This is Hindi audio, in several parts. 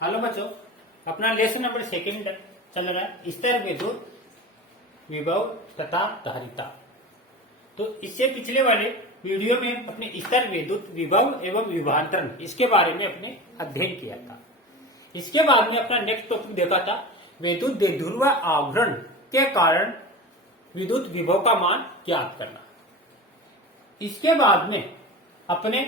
हेलो बच्चों, अपना लेसन नंबर 2 चल रहा है स्तर विद्युत विभव तथा धारिता। तो इससे पिछले वाले वीडियो में अपने स्तर विद्युत विभव एवं विभवांतरण इसके बारे में अपने अध्ययन किया था। इसके बाद में अपना नेक्स्ट टॉपिक देखा था विद्युत द्विध्रुव आवरण के कारण विद्युत विभव का मान ज्ञात करना। इसके बाद में अपने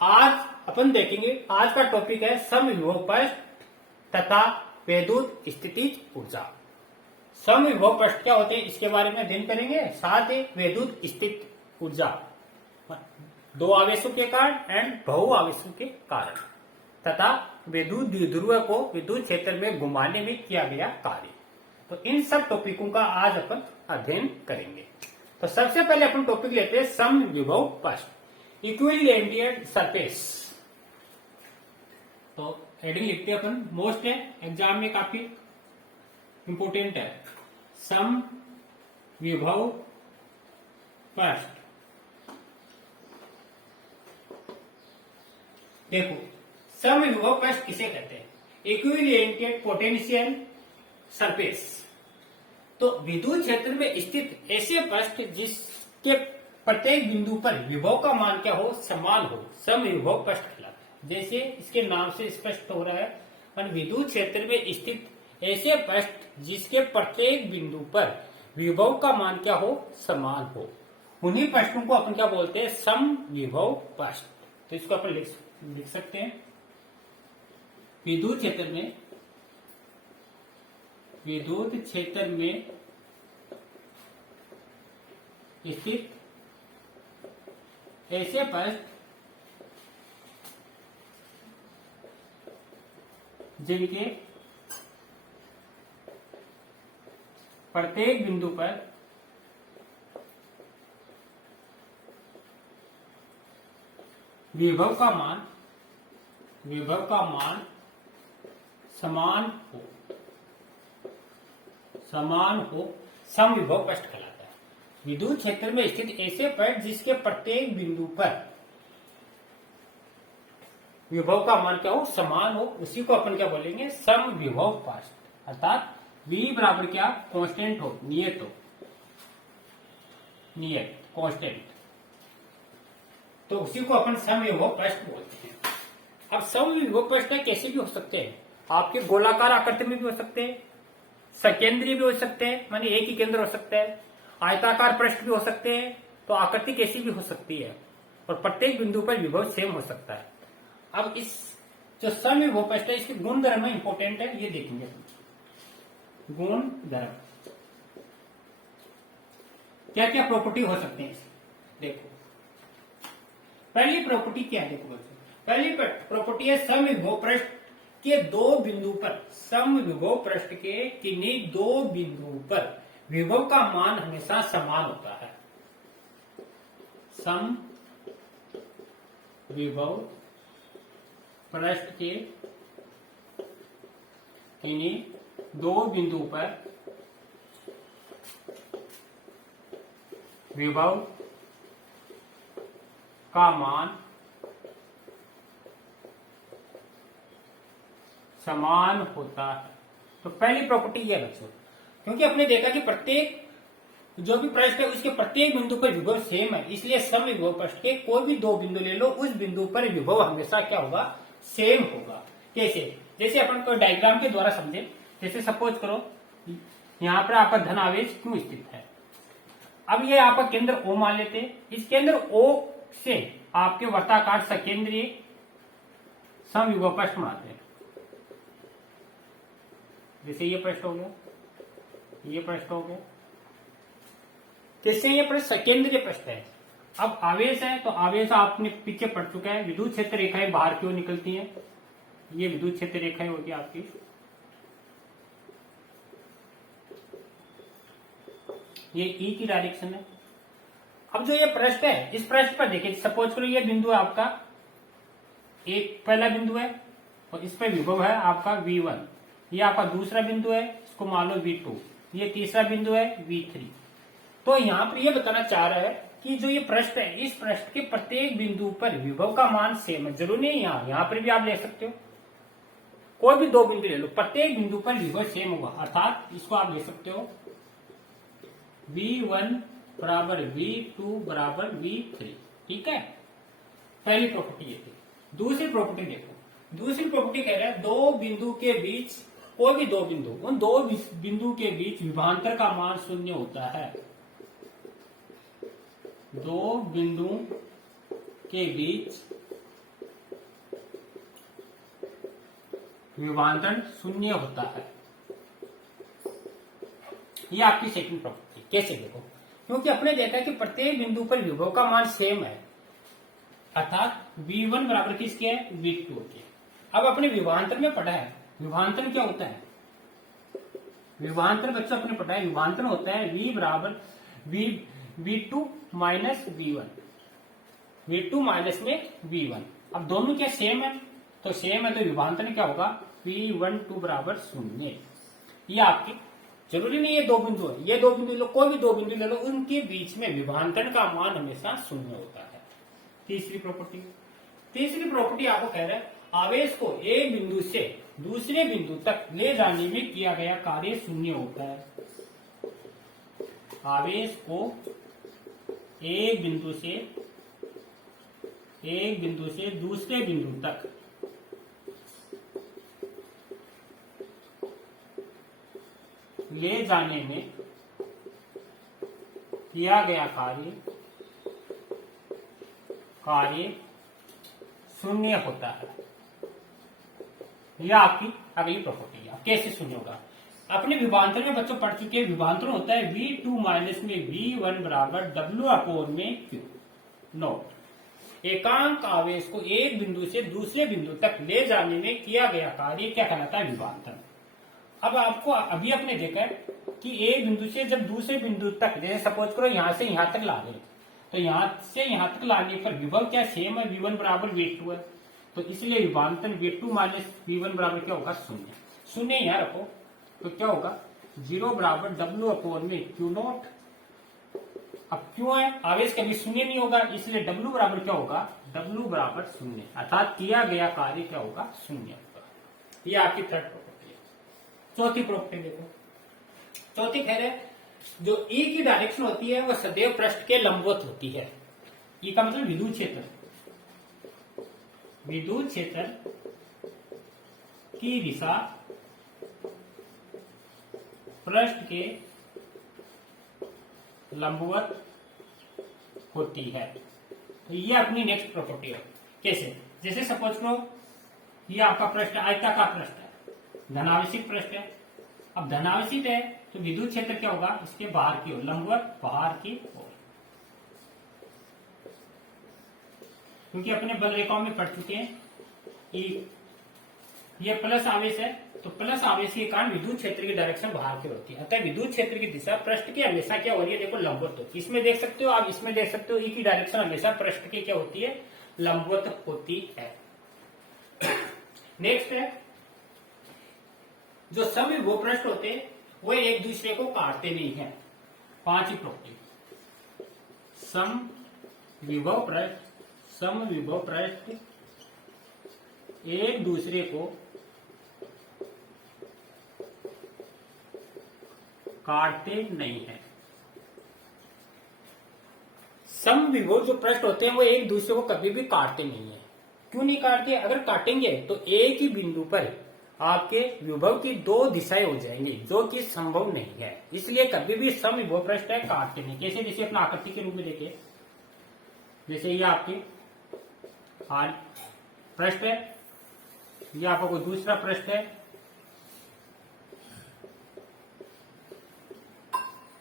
आज अपन देखेंगे, आज का टॉपिक है समविभव पृष्ठ तथा विद्युत स्थितिज ऊर्जा। समविभव पृष्ठ क्या होते हैं इसके बारे में अध्ययन करेंगे, साथ ही विद्युत स्थित ऊर्जा दो आवेशों के कारण एंड बहु आवेशों के कारण तथा विद्युत द्विध्रुव को विद्युत क्षेत्र में घुमाने में किया गया कार्य। तो इन सब टॉपिकों का आज अपन अध्ययन करेंगे। तो सबसे पहले अपन टॉपिक लेते हैं समविभव पृष्ठ, इक्विलेंटियड सरफेस। तो हेडिंग लिखते हैं अपन, मोस्ट है, एग्जाम में काफी इंपोर्टेंट है। समविभव पृष्ठ। देखो, समविभव पृष्ठ किसे कहते हैं? इक्विलेंटियड पोटेंशियल सरफेस। तो विद्युत क्षेत्र में स्थित ऐसे पृष्ठ जिसके प्रत्येक बिंदु पर विभव का मान क्या हो, समान हो, समविभव पृष्ठ कहलाता है। जैसे इसके नाम से स्पष्ट हो रहा है, विद्युत क्षेत्र में स्थित ऐसे पृष्ठ जिसके प्रत्येक बिंदु पर विभव का मान क्या हो, समान हो, उन्हीं पृष्ठों को अपन क्या बोलते हैं, समविभव पृष्ठ। तो इसको अपन लिख सकते हैं, विद्युत क्षेत्र में स्थित ऐसे पृष्ठ जिनके प्रत्येक बिंदु पर विभव का मान समान हो समविभव पृष्ठ कहलाता है। विद्युत क्षेत्र में स्थित ऐसे पृष्ठ जिसके प्रत्येक बिंदु पर विभव का मान क्या हो, समान हो, उसी को अपन क्या बोलेंगे, समविभव पृष्ठ। अर्थात V बराबर क्या, कांस्टेंट हो, नियत कांस्टेंट, तो उसी को अपन समविभव पृष्ठ बोलते हैं। अब समविभव पृष्ठ कैसे भी हो सकते हैं, आपके गोलाकार आकृति में भी हो सकते हैं, सकेंद्रीय भी हो सकते हैं, माने एक ही केंद्र हो सकता है, आयताकार पृष्ठ भी हो सकते हैं, तो आकृति कैसी भी हो सकती है और प्रत्येक बिंदु पर विभव सेम हो सकता है। अब इस जो समविभव पृष्ठ है इसके गुणधर्म इंपोर्टेंट है, ये देखेंगे। गुणधर्म क्या क्या प्रॉपर्टी हो सकते हैं, देखो पहली प्रॉपर्टी क्या है, देखो बच्चों, पहली प्रॉपर्टी है समविभव पृष्ठ के दो बिंदु पर, समविभव पृष्ठ के किन्हीं दो बिंदुओं पर विभव का मान हमेशा समान होता है। समविभव पृष्ठ के किन्हीं दो बिंदु पर विभव का मान समान होता है। तो पहली प्रॉपर्टी यह बच्चों, क्योंकि आपने देखा कि प्रत्येक जो भी पृष्ठ है उसके प्रत्येक बिंदु पर विभव सेम है, इसलिए समविभव पृष्ठ के कोई भी दो बिंदु ले लो, उस बिंदु पर विभव हमेशा क्या होगा, सेम होगा। कैसे? जैसे अपन को डायग्राम के द्वारा समझे, जैसे सपोज करो यहाँ पर आपका धन आवेश क्यों स्थित है। अब ये आपका केंद्र O मान लेते हैं, इस केंद्र O से आपके वर्ताकार सकेंद्रीय समविभव पृष्ठ बनाते हैं। जैसे ये पृष्ठ हो गया, ये पृष्ठ हो गया, जैसे ये पृष्ठ सकेंद्रीय पृष्ठ है। अब आवेश है, तो आवेश आपने पीछे पढ़ चुका है, विद्युत क्षेत्र रेखाएं बाहर क्यों निकलती हैं, ये विद्युत क्षेत्र रेखाएं होगी आपकी, ये E की डायरेक्शन है। अब जो ये पृष्ठ है, इस पृष्ठ पर देखिए, सपोज करो ये बिंदु है आपका, एक पहला बिंदु है और इस पर विभव है आपका V1, ये आपका दूसरा बिंदु है, इसको मान लो V2, ये तीसरा बिंदु है V3। तो यहाँ पर ये बताना चाह रहा है कि जो ये पृष्ठ है, इस पृष्ठ के प्रत्येक बिंदु पर विभव का मान सेम है। जरूरी नहीं यहाँ पर भी आप ले सकते हो, कोई भी दो बिंदु ले लो, प्रत्येक बिंदु पर विभव सेम होगा, अर्थात इसको आप ले सकते हो V1 बराबर V2 बराबर V3। ठीक है, पहली प्रॉपर्टी ये थी। दूसरी प्रॉपर्टी देखो, दूसरी प्रॉपर्टी कह रहा है दो बिंदु के बीच, कोई भी दो बिंदु, उन दो बिंदु के बीच विभवांतर का मान शून्य होता है। दो बिंदु के बीच विभवांतर शून्य होता है। ये आपकी सेकंड प्रॉपर्टी। कैसे देखो, क्योंकि अपने देखा है कि प्रत्येक बिंदु पर विभव का मान सेम है, अर्थात V1 बराबर किसके है, V2 के। अब अपने विभवांतर में पढ़ा है, विभवांतर क्या होता है, विभवांतर बच्चों अपने पढ़ा है, विभवांतर होता है V बराबर V2 minus V1, V2 minus में V1। अब दोनों क्या सेम है, तो सेम है तो विभवांतर क्या होगा, V12 बराबर शून्य। ये आपकी जरूरी नहीं है दो बिंदु है, ये दो बिंदु लो, कोई भी दो बिंदु ले लो, उनके बीच में विभवांतर का मान हमेशा शून्य होता है। तीसरी प्रॉपर्टी, तीसरी प्रॉपर्टी आपको कह रहा है आवेश को एक बिंदु से दूसरे बिंदु तक ले जाने में किया गया कार्य शून्य होता है। आवेश को एक बिंदु से दूसरे बिंदु तक ले जाने में किया गया कार्य शून्य होता है। यह आपकी अगली प्रॉपर्टी है। कैसे शून्य होगा, अपने विभवांतर में बच्चों पढ़ चुके हैं, विभवांतर होता है V2 माइनस में V1 बराबर W अपोन में Q नोट। एकांक आवेश को एक बिंदु से दूसरे बिंदु तक ले जाने में किया गया कार्य क्या कहलाता है, विभवांतर। अब आपको अभी अपने देखा है कि एक बिंदु से जब दूसरे बिंदु तक, जैसे सपोज करो यहां से यहां तक ला रहे, तो यहां से यहां तक लाने पर विभव क्या सेम है, V1 बराबर V2 है, तो इसलिए विभवांतर V2 माइनस V1 बराबर क्या होगा, शून्य। शून्य यहां रखो तो क्या होगा, 0 बराबर W अपोन में Q नोट। अब क्यों है, आवेश कभी शून्य नहीं होगा, इसलिए W बराबर क्या होगा, W बराबर शून्य, अर्थात किया गया कार्य क्या होगा, शून्य होगा। ये आपकी थर्ड प्रॉपर्टी है। चौथी प्रॉपर्टी देखो, चौथी कह रहे जो E की डायरेक्शन होती है वह सदैव पृष्ठ के लंबवत होती है। E का मतलब विद्युत क्षेत्र, विद्युत क्षेत्र की दिशा पृष्ठ के लंबवत होती है। तो ये अपनी नेक्स्ट प्रॉपर्टी है। कैसे, जैसे सपोज करो ये आपका पृष्ठ आयताकार पृष्ठ है, धनावेशित पृष्ठ है। अब धनावेशित है तो विद्युत क्षेत्र क्या होगा, इसके बाहर की ओर, लंबवत बाहर की ओर। क्योंकि अपने बल रेखाओं में पढ़ चुके हैं कि ये प्लस आवेश है, तो प्लस आवेश के कारण विद्युत क्षेत्र की डायरेक्शन बाहर की होती है, अतः विद्युत क्षेत्र की दिशा पृष्ठ की हमेशा क्या हो रही है, देखो लंबवत होती है। इसमें देख सकते हो आप, इसमें देख सकते हो ई की डायरेक्शन हमेशा पृष्ठ की क्या होती है, लंबवत होती है। नेक्स्ट है जो समविभव पृष्ठ होते हैं वो एक दूसरे को काटते नहीं है। पांचवी प्रॉपर्टी, समविभव पृष्ठ एक दूसरे को काटते नहीं है। समविभव जो पृष्ठ होते हैं वो एक दूसरे को कभी भी काटते नहीं है। क्यों नहीं काटते, अगर काटेंगे तो एक ही बिंदु पर आपके विभव की दो दिशाएं हो जाएंगी, जो कि संभव नहीं है। इसलिए कभी भी समविभव पृष्ठ है काटते नहीं। कैसे, जैसे अपना आकृति के रूप में देखिए, जैसे ये आपकी पृष्ठ है, ये आपका कोई दूसरा पृष्ठ है,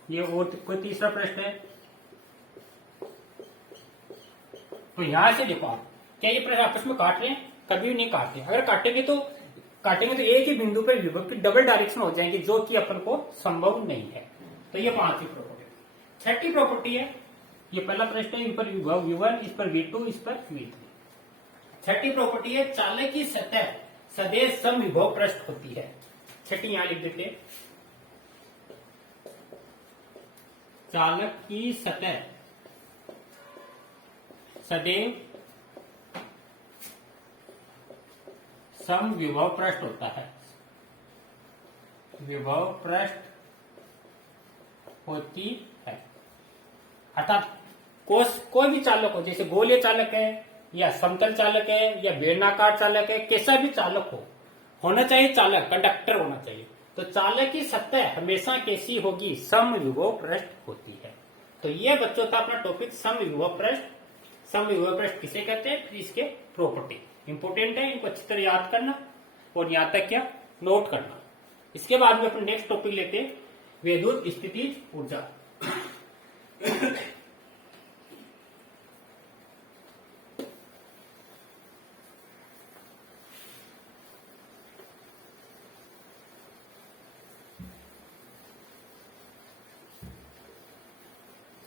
ये और कोई तीसरा पृष्ठ है। तो यहां से देखो आप, क्या ये पृष्ठ आपस में काट रहे हैं, कभी नहीं काटते। अगर काटेंगे तो एक ही बिंदु पर विभव की डबल डायरेक्शन हो जाएंगे, जो कि अपन को संभव नहीं है। तो ये पांचवी प्रॉपर्टी। छठी प्रॉपर्टी है, ये पहला पृष्ठ है, इस पर विभव V1, इस पर V2, इस पर V3। छठी प्रॉपर्टी है चालक की सतह सदैव समविभव पृष्ठ होती है। छठी यहां लिख देते हैं, चालक की सतह सदैव सम विभव पृष्ठ होता है, विभव पृष्ठ होती है। अर्थात कोई भी चालक हो, जैसे गोलीय चालक है या समतल चालक है या बेलनाकार चालक है, कैसा भी चालक हो, होना चाहिए चालक, कंडक्टर होना चाहिए। तो चालक की सतह हमेशा कैसी होगी, सम विभव पृष्ठ होती है। तो ये बच्चों था अपना टॉपिक सम विभव पृष्ठ। सम विभव पृष्ठ किसे कहते हैं, फिर इसके प्रॉपर्टी इंपोर्टेंट है, इनको अच्छी तरह याद करना और यहां तक क्या नोट करना। इसके बाद में अपने नेक्स्ट टॉपिक लेते हैं विद्युत स्थितिज ऊर्जा।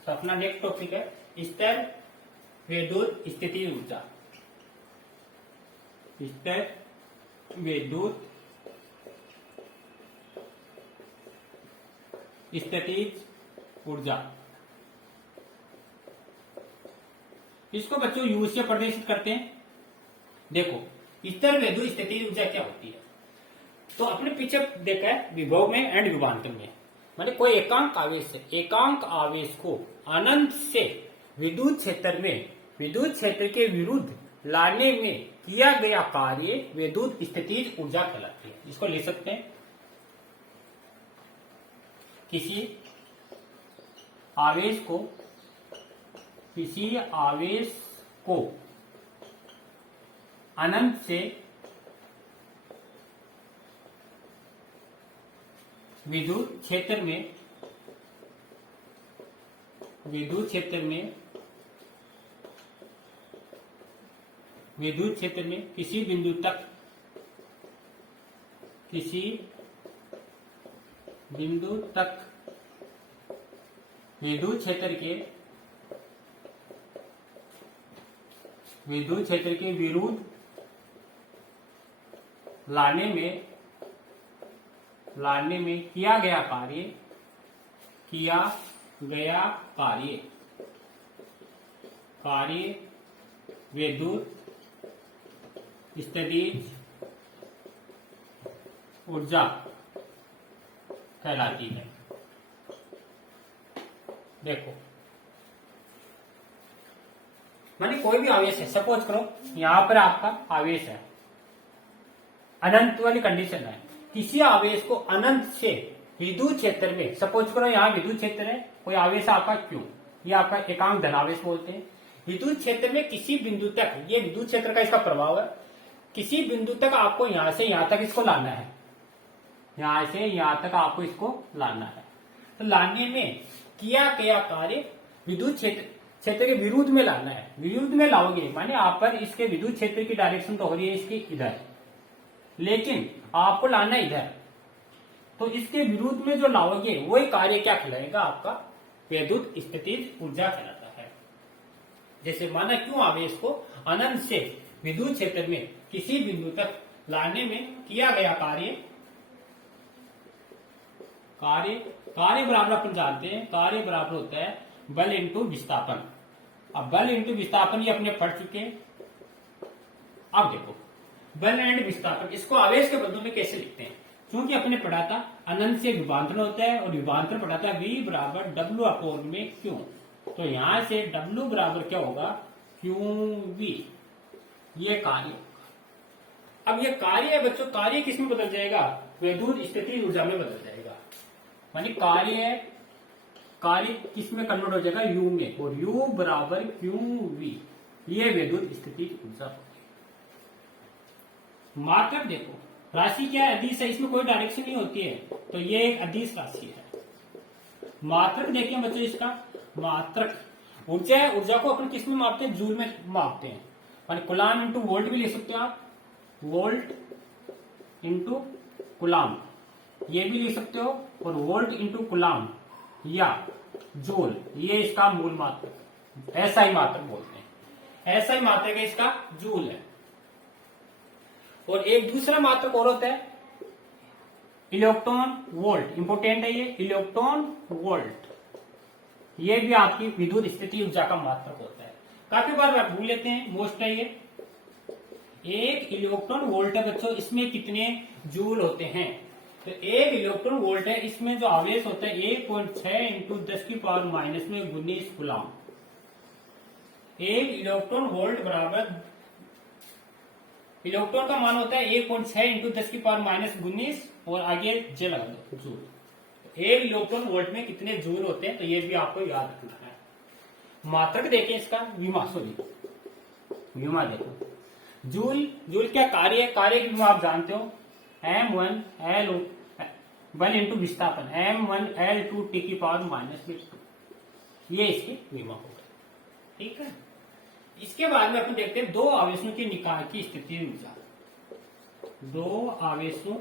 तो अपना नेक्स्ट टॉपिक है स्थिर विद्युत स्थितिज ऊर्जा। स्थिर विद्युत स्थितिज ऊर्जा, इसको बच्चों यू से प्रदर्शित करते हैं। देखो स्थिर विद्युत स्थितिज ऊर्जा क्या होती है, तो अपने पीछे देखा है विभव में एंड विभवांतर में, माने कोई एकांक आवेश है, एकांक आवेश को अनंत से विद्युत क्षेत्र में विद्युत क्षेत्र के विरुद्ध लाने में किया गया कार्य विद्युत स्थितिज ऊर्जा कहलाती है। इसको ले सकते हैं किसी आवेश को अनंत से विद्युत क्षेत्र में किसी बिंदु तक विद्युत क्षेत्र के विरुद्ध लाने में किया गया कार्य विद्युत स्थितिज ऊर्जा कहलाती है। देखो माने कोई भी आवेश है, सपोज करो यहां पर आपका आवेश है, अनंत वाली कंडीशन है, किसी आवेश को अनंत से विद्युत क्षेत्र में, सपोज करो यहाँ विद्युत क्षेत्र है, कोई आवेश आपका क्यों, ये आपका एकांक धनावेश बोलते हैं। विद्युत क्षेत्र में किसी बिंदु तक, ये विद्युत क्षेत्र का इसका प्रभाव है, किसी बिंदु तक आपको यहां से यहां तक इसको लाना है, यहां से यहां तक आपको इसको लाना है। तो लाने में किया गया कार्य विद्युत क्षेत्र के विरुद्ध में लाना है। विरुद्ध में लाओगे माने आप पर इसके विद्युत क्षेत्र की डायरेक्शन तो हो रही है इसकी इधर, लेकिन आपको लाना इधर, तो इसके विरुद्ध में जो लाओगे वही कार्य क्या कहलाएगा, आपका विद्युत स्थितिज ऊर्जा कहलाता है। जैसे माना क्यों आवेश को अनंत से विद्युत क्षेत्र में किसी बिंदु तक लाने में किया गया कार्य बराबर अपन जानते हैं, कार्य बराबर होता है बल इंटू विस्थापन। अब बल इंटू विस्थापन ये अपने पढ़ चुके हैं। अब देखो बल एंड विस्थापन, इसको आवेश के बंधु में कैसे लिखते हैं, क्योंकि अपने पढ़ा था अनंत से विभांतरण होता है और विभांतरण पढ़ा था V बराबर W अपॉन में Q। तो यहां से W बराबर क्या होगा, QV, ये कार्य। अब ये कार्य है बच्चों, कार्य किसमें बदल जाएगा, विद्युत स्थितिज ऊर्जा में बदल जाएगा। मानी कार्य किसमें कन्वर्ट हो जाएगा, U में, और U बराबर QV, ये विद्युत स्थितिज ऊर्जा होगी। मात्रक देखो राशि क्या है, अदिश है, इसमें कोई डायरेक्शन नहीं होती है, तो ये एक अदिश राशि है। मात्रक देखिए बच्चों, इसका मात्रक ऊर्जा है, ऊर्जा को अपन किस में मापते हैं, जूल में मापते हैं। और कुलाम इंटू वोल्ट भी ले सकते हो आप, वोल्ट इंटू कुलाम ये भी ले सकते हो, और वोल्ट इंटू कुलाम या जूल, ये इसका मूल मात्रक, ऐसा ही मात्रक बोलते हैं। ऐसा ही मात्रक है इसका जूल है। और एक दूसरा मात्रक और होता है इलेक्ट्रॉन वोल्ट, इंपोर्टेंट है ये इलेक्ट्रॉन वोल्ट, ये भी आपकी विद्युत स्थिति ऊर्जा का मात्रक होता है। काफी बार आप भूल लेते हैं, मोस्ट है ये एक इलेक्ट्रॉन वोल्ट है बच्चों, इसमें कितने जूल होते हैं? तो एक इलेक्ट्रॉन वोल्ट है, इसमें जो आवेश होता है 1.6 इंटू 10 की पावर माइनस में 19 गुलाम। एक इलेक्ट्रॉन वोल्ट बराबर, इलेक्ट्रॉन का मान होता है 1.6 इंटू 10 की पावर माइनस 19 और आगे जे लगा दो जूल। एक इलेक्ट्रॉन वोल्ट में कितने जूल होते हैं, तो ये भी आपको याद रखना है। मात्रक देखें इसका, विमा विमा देखो। जूल, जूल क्या कार्य है? कार्य की विमा आप जानते हो, M1 इंटू विस्थापन M1L2 T की पावर माइनस 2, ये इसकी विमा होगा। ठीक है, इसके बाद में अपन देखते हैं दो आवेशों के निकाय की स्थिति ऊर्जा। दो आवेशों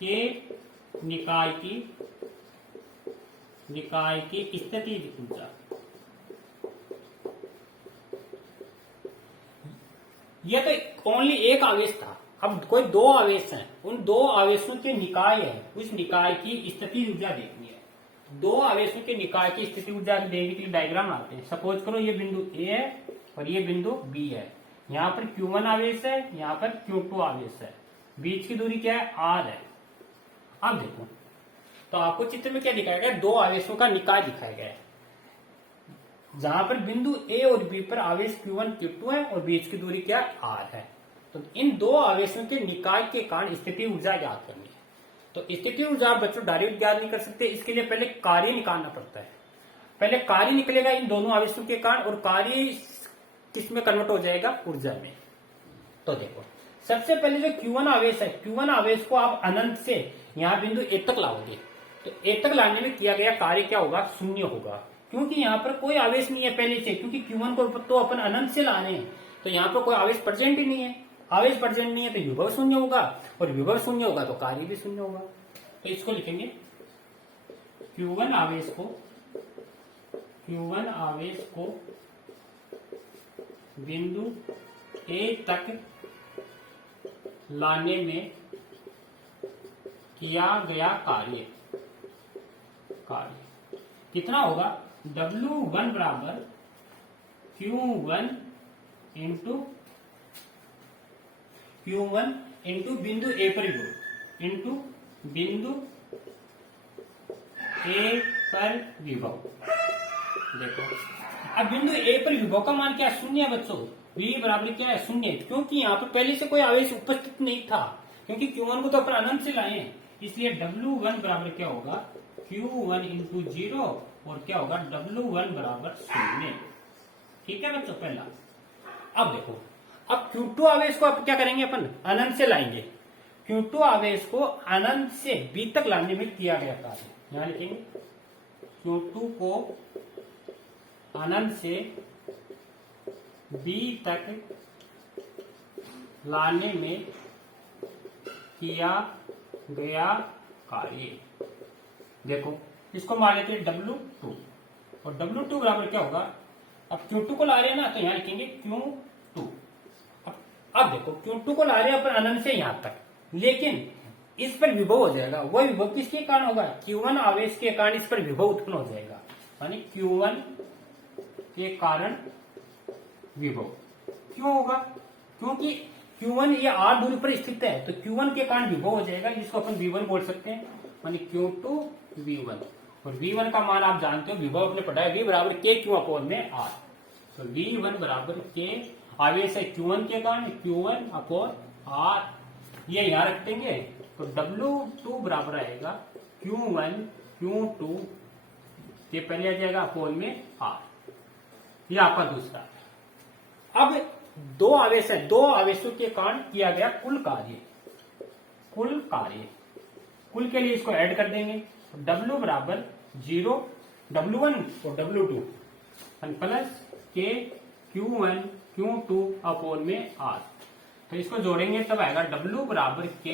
के निकाय की स्थिति ऊर्जा। यह तो ओनली एक आवेश था, अब कोई दो आवेश हैं, उन दो आवेशों के निकाय है, उस निकाय की स्थिति ऊर्जा देखनी है। दो आवेशों के निकाय की स्थिति ऊर्जा देखने के लिए डायग्राम आते हैं। सपोज करो ये बिंदु ए है और ये बिंदु बी है, यहाँ पर Q1 आवेश है, यहाँ पर Q2 आवेश है, बीच की दूरी क्या है? R है। अब देखो, तो आपको चित्र में क्या दिखाया गया? दो आवेशों का निकाय दिखाया गया है, जहां पर बिंदु ए और बी पर आवेश Q1 Q2 है और बीच की दूरी क्या है? R है। तो इन दो आवेशों के निकाय के कारण स्थिति ऊर्जा याद करनी है। तो स्थिति ऊर्जा बच्चों डायरेक्ट याद नहीं कर सकते, इसके लिए पहले कार्य निकालना पड़ता है। पहले कार्य निकलेगा इन दोनों आवेशों के कारण, और कार्य किसमें कन्वर्ट हो जाएगा? ऊर्जा में। तो देखो, सबसे पहले जो Q1 आवेश है, Q1 आवेश को आप अनंत से यहाँ बिंदु ए तक लाओगे, तो ए तक लाने में किया गया कार्य क्या होगा? शून्य होगा, क्योंकि यहाँ पर कोई आवेश नहीं है पहले से, क्योंकि Q1 को तो अपन अनंत से लाने हैं, तो यहाँ पर कोई आवेश प्रेजेंट ही नहीं है। आवेश प्रेजेंट नहीं है तो विभव शून्य होगा, और विभव शून्य होगा तो कार्य भी शून्य होगा। तो इसको लिखेंगे Q1 आवेश को बिंदु ए तक लाने में किया गया कार्य कितना होगा? W1 बराबर Q1 इंटू बिंदु ए पर विभव इंटू बिंदु ए पर विभव। देखो, अब बिंदु ए पर विभव का मान क्या? शून्य है बच्चों। V बराबर क्या है? शून्य, क्योंकि यहाँ पर पहले से कोई आवेश उपस्थित नहीं था, क्योंकि Q1 को तो अपन अनंत से लाए हैं, इसलिए W1 बराबर क्या होगा? Q1 इंटू 0, और क्या होगा? W1 बराबर शून्य। ठीक है बच्चों, पहला। अब देखो, अब Q2 आवेश को अब क्या करेंगे? अपन अनंत से लाएंगे। Q2 आवेश को अनंत से B तक लाने में किया गया कार्य, यहां लिखेंगे Q2 को अनंत से B तक लाने में किया गया कार्य। देखो, इसको मान लेते हैं W2, और W2 बराबर क्या होगा? अब Q2 को ला रहे हैं ना, तो यहां लिखेंगे Q2। अब देखो, Q2 को ला रहे हैं अपन अनंत से यहां तक, लेकिन इस पर विभव हो जाएगा। वह विभव किसके कारण होगा? Q1 आवेश के कारण इस पर विभव उत्पन्न हो जाएगा, यानी Q1 के कारण विभव। क्यों होगा? क्योंकि Q1 ये R दूरी पर स्थित है, तो Q1 के कारण विभव हो जाएगा, जिसको अपन V1 बोल सकते हैं, यानी Q2 V1। और V1 का मान आप जानते हो, विभव अपने पढ़ा है, V बराबर K Q अपॉन में R। तो V1 बराबर K, आवेश है Q1 के कारण, Q1 अपॉन R, ये यहां रख देंगे, तो W2 बराबर आएगा Q1 Q2 के पहले आ जाएगा अपॉन में R। ये आपका दूसरा। अब दो आवेश है, दो आवेशों के कारण किया गया कुल कार्य। कुल के लिए इसको ऐड कर देंगे, W बराबर 0, W1 और W2 plus K Q1 Q2 upon में R। तो इसको जोड़ेंगे तब आएगा W बराबर K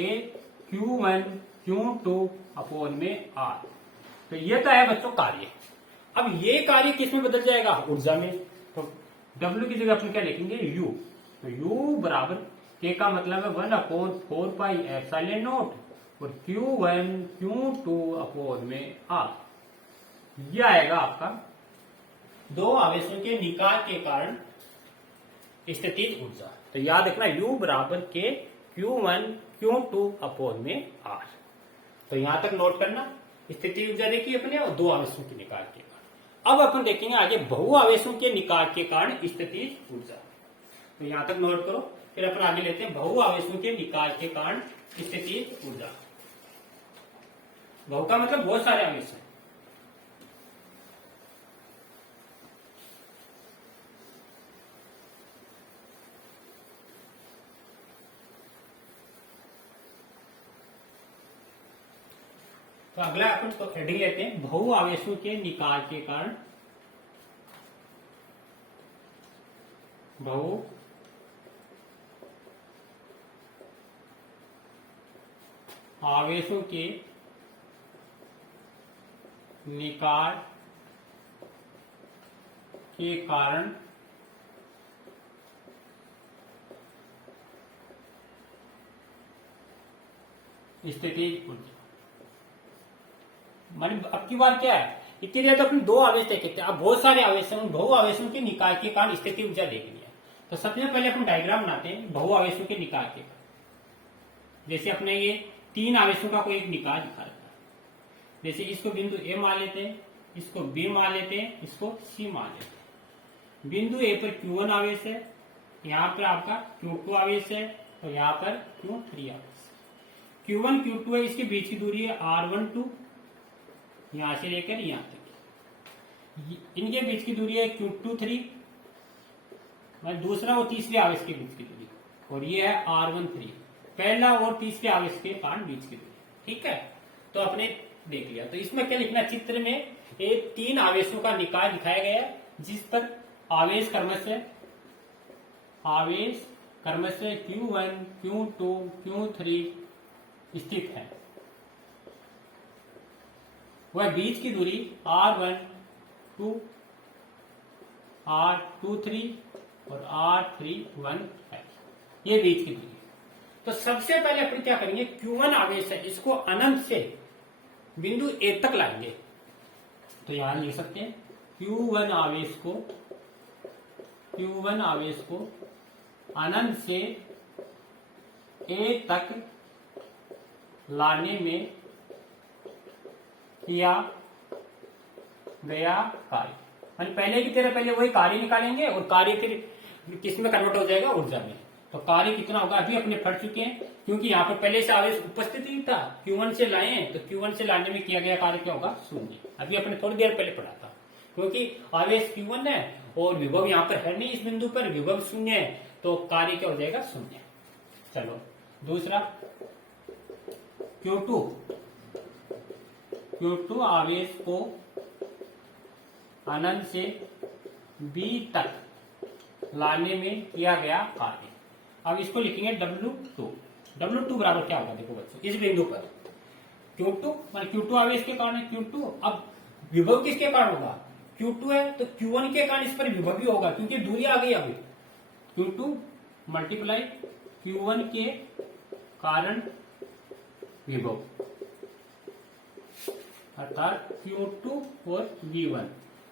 Q1 Q2 अपॉन में R। तो ये तो है बच्चों कार्य। अब ये कार्य किस में बदल जाएगा? ऊर्जा में। तो W की जगह अपन क्या लिखेंगे? U। तो U बराबर K का मतलब है 1 अपॉन 4 पाई एप्सिलॉन नॉट, और Q1 Q2 अपॉन में R। यह आएगा आपका दो आवेशों के निकाय के कारण स्थितिज ऊर्जा। तो याद रखना U बराबर के Q1 Q2 अपॉन में R। तो यहां तक नोट करना। स्थितिज ऊर्जा देखिए अपने और दो आवेशों के निकाल के कारण। अब अपन देखेंगे आगे बहु आवेशों के निकाल के कारण स्थितिज ऊर्जा। तो यहां तक नोट करो, फिर अपन आगे लेते हैं बहु आवेशों के निकाल के कारण स्थितिज ऊर्जा। बहु का मतलब बहुत सारे आवेश हैं। तो अगला अपन तो हेडिंग लेते हैं बहु आवेशों के निकाल के कारण। बहु आवेशों के निकाल के कारण स्थितिज ऊर्जा। मान अब की बार क्या है, इतनी देर तो अपने दो आवेश देखे थे, अब बहुत सारे आवेश हैं, बहु आवेशों के निकाल के कारण स्थितिज ऊर्जा देखनी है। तो सबसे पहले अपन डायग्राम बनाते हैं बहु आवेशों के निकाल के कारण। जैसे अपने ये तीन आवेशों का कोई एक निकाल दिखा रखा है। जैसे इसको बिंदु ए मान लेते हैं, इसको बी मान लेते हैं, इसको सी मान लेते हैं। बिंदु ए पर Q1 आवेश है, यहाँ पर आपका Q2 आवेश है और यहाँ पर Q3 आवेश है। Q1 Q2 है, इसके बीच की दूरी है R12, यहां से लेकर यहां तक। इनके बीच की दूरी है Q23, दूसरा और तीसरे आवेश के बीच की दूरी, और ये है R13, पहला और तीसरे आवेश के कारण बीच की दूरी। ठीक है, तो आपने देख लिया। तो इसमें क्या लिखना, चित्र में एक तीन आवेशों का निकाल दिखाया गया है, जिस पर आवेश क्रमशः Q1 Q2 Q3 स्थित है। वह बीच की दूरी R12 R23 और R31 है, ये बीच की दूरी। तो सबसे पहले अपन क्या करेंगे, Q1 आवेश है, इसको अनंत से बिंदु ए तक लाएंगे। तो यहां लिख सकते हैं Q1 आवेश को अनंत से ए तक लाने में किया गया कार्य। पहले की तरह पहले वही कार्य निकालेंगे और कार्य फिर किस में कन्वर्ट हो जाएगा, ऊर्जा में। तो कार्य कितना होगा अभी अपने पढ़ चुके हैं, क्योंकि यहाँ पर पहले से आवेश उपस्थित ही था। Q1 से लाए हैं, तो Q1 से लाने में किया गया कार्य क्या होगा, शून्य। अभी अपने थोड़ी देर पहले पढ़ा था, क्योंकि आवेश Q1 है और विभव यहाँ पर है नहीं, इस बिंदु पर विभव शून्य है, तो कार्य क्या हो जाएगा, शून्य। चलो दूसरा Q2 आवेश को अनंत से B तक लाने में किया गया कार्य। अब इसको लिखेंगे W2 बराबर क्या होगा, देखो बच्चों, इस बिंदु पर Q2 आवेश के कारण है Q2। अब विभव किसके कारण होगा, Q2 है, तो Q1 के कारण इस पर विभव भी होगा, क्योंकि दूरी आ गई। अभी Q2 मल्टीप्लाई Q1 के कारण विभव, अर्थात Q2 और V1,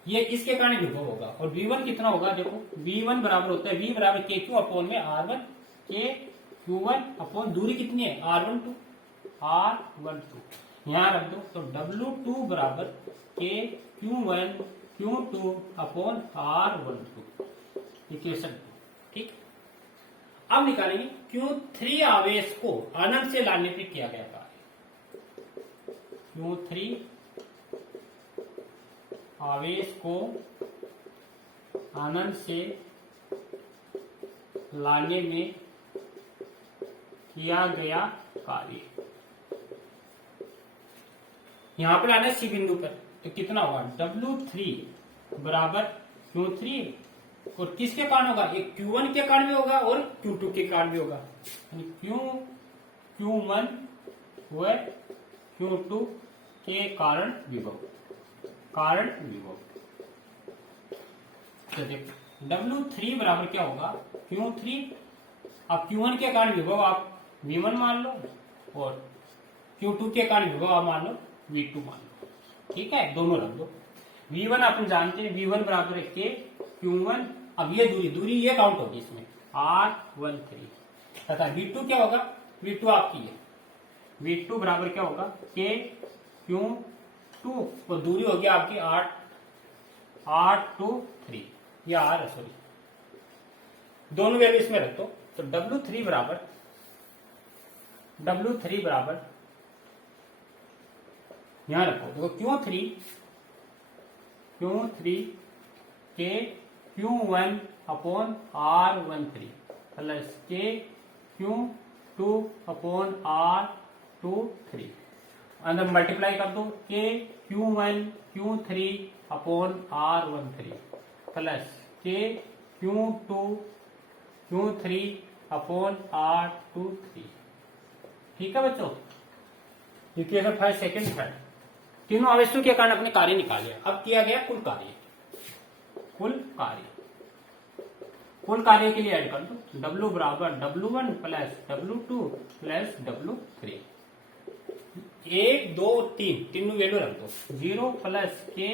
ये इसके कारण विभव होगा। और V1 कितना होगा, देखो V1 बराबर होता है V बराबर KQ अपॉन में R1, के Q1 अपॉन दूरी कितनी है, R12, यहां रख दो। तो W2 बराबर के Q1 Q2 upon R12, equation. ठीक, अब निकालेंगे Q3 आवेश को अनंत से लाने पर किया गया कार्य। Q3 आवेश को अनंत से लाने में किया गया कार्य। यहां पर आना सी बिंदु पर, तो कितना होगा, W3 बराबर Q3, और किसके कारण होगा, एक Q1 के कारण भी होगा और Q2 के कारण भी होगा। Q1 व Q2 के कारण विभव, तो देखो W3 बराबर क्या होगा, Q3। अब Q1 के कारण विभव आप V1 मान लो, और Q2 के कारण विभव आप मान लो V2 मान लो। ठीक है, दोनों रख दो। V1 अपन जानते हैं, V1 बराबर है के Q1 अब ये दूरी ये काउंट होगी इसमें R13 तथा V2 क्या होगा, V2 आपकी है, V2 बराबर क्या होगा KQ2 और दूरी होगी आपकी R23 या R सॉरी दोनों वैल्यू इसमें रख दो। तो W3 बराबर यहां रखो, देखो Q3 के Q1 अपॉन R13 प्लस के Q2 अपॉन R23 अंदर मल्टीप्लाई कर दो के Q1 Q3 upon R13 plus के Q2 Q3 अपॉन R23। ठीक है बच्चों, इक्वेशन 5 सेकेंड थर्ड तीनों आवेशों के कारण अपने कार्य निकाले। अब किया गया कुल कार्य के लिए ऐड कर दो W बराबर W1 plus W2 plus W3 1 2 3 तीनों वैल्यू रख दो 0 प्लस के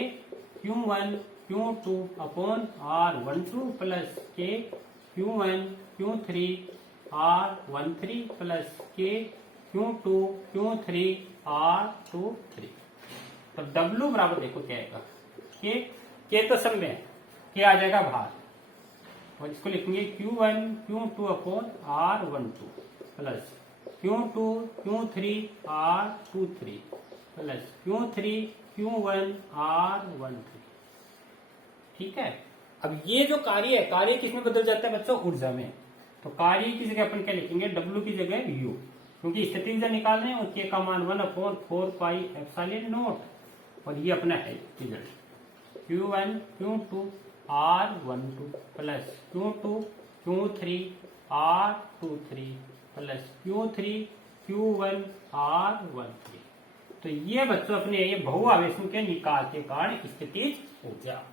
Q1 Q2 upon R12 plus के Q1 Q3 R13 प्लस के Q2 Q3 R23। तो W बराबर देखो क्या आएगा, के तो सब में के आ जाएगा बाहर और इसको लिखेंगे Q1 Q2 upon R12 plus Q2 Q3 R23 plus Q3 Q1 R13। ठीक है, अब ये जो कार्य है, कार्य किसमें बदल जाता है बच्चों, ऊर्जा में। तो कार्य की जगह अपन क्या लिखेंगे, W की जगह U, क्योंकि स्थिति ऊर्जा निकाल रहे हैं और के का मान 1/4πε0 और ये अपना है result Q1 Q2 R12 plus Q2 Q3 R23 plus Q3 Q1 R13। तो ये बच्चों अपने ये बहुआवेशों के निकाल के कारण स्थितिज ऊर्जा।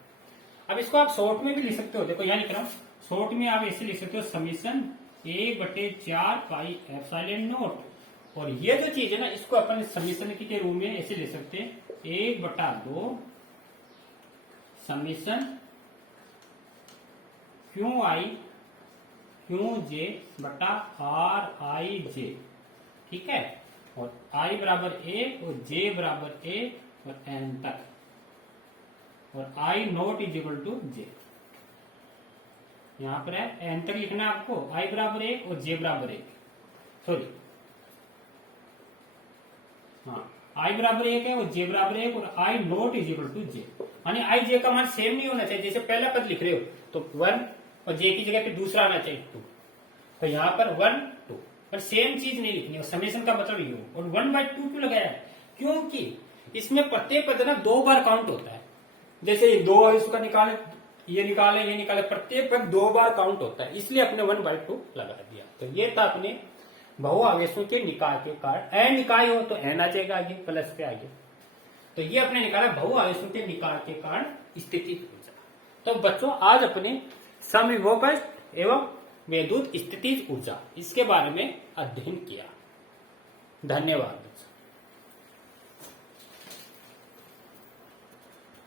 अब इसको आप शॉर्ट में भी लिख सकते हो, देखो यहाँ लिख रहा हूं, शॉर्ट में आप ऐसे लिख सकते हो समीशन 1/4πε0 और ये जो चीज है ना इसको अपन समीशन के रूप में ऐसे लिख सकते हैं 1/2 समीशन QI QJ बटा RIJ। ठीक है, और I बराबर 1 और J बराबर 1 और N तक और I naught is equal to J। यहां पर है N तक लिखना है आपको, I बराबर 1 और J बराबर 1, सॉरी हाँ I बराबर 1 है और J बराबर 1 और I naught is equal to J, यानी I J का मान सेम नहीं होना चाहिए। जैसे पहला पद लिख रहे हो तो 1 और J की जगह पे दूसरा आना चाहिए 2, तो यहाँ पर 1 2 पर सेम चीज नहीं लिखनी है। समेशन का मतलब ये हो, और 1/2 क्यों लगाया है, क्योंकि इसमें प्रत्येक पद ना 2 बार काउंट होता है। जैसे 2 इसका निकाले, ये निकाले, प्रत्येक पद 2 बार काउंट होता है, इसलिए अपने 1/2 लगा दिया। तो ये था अपने बहुआवेशों के निकाय के कारण, एन निकाय हो तो एन आ जाएगा आगे प्लस पे आगे। तो ये अपने निकाला बहुआवेशों के निकाय के कारण स्थिति ऊर्जा। तो बच्चों आज अपने समविभव एवं विद्युत स्थितिज ऊर्जा इसके बारे में अध्ययन किया। धन्यवाद।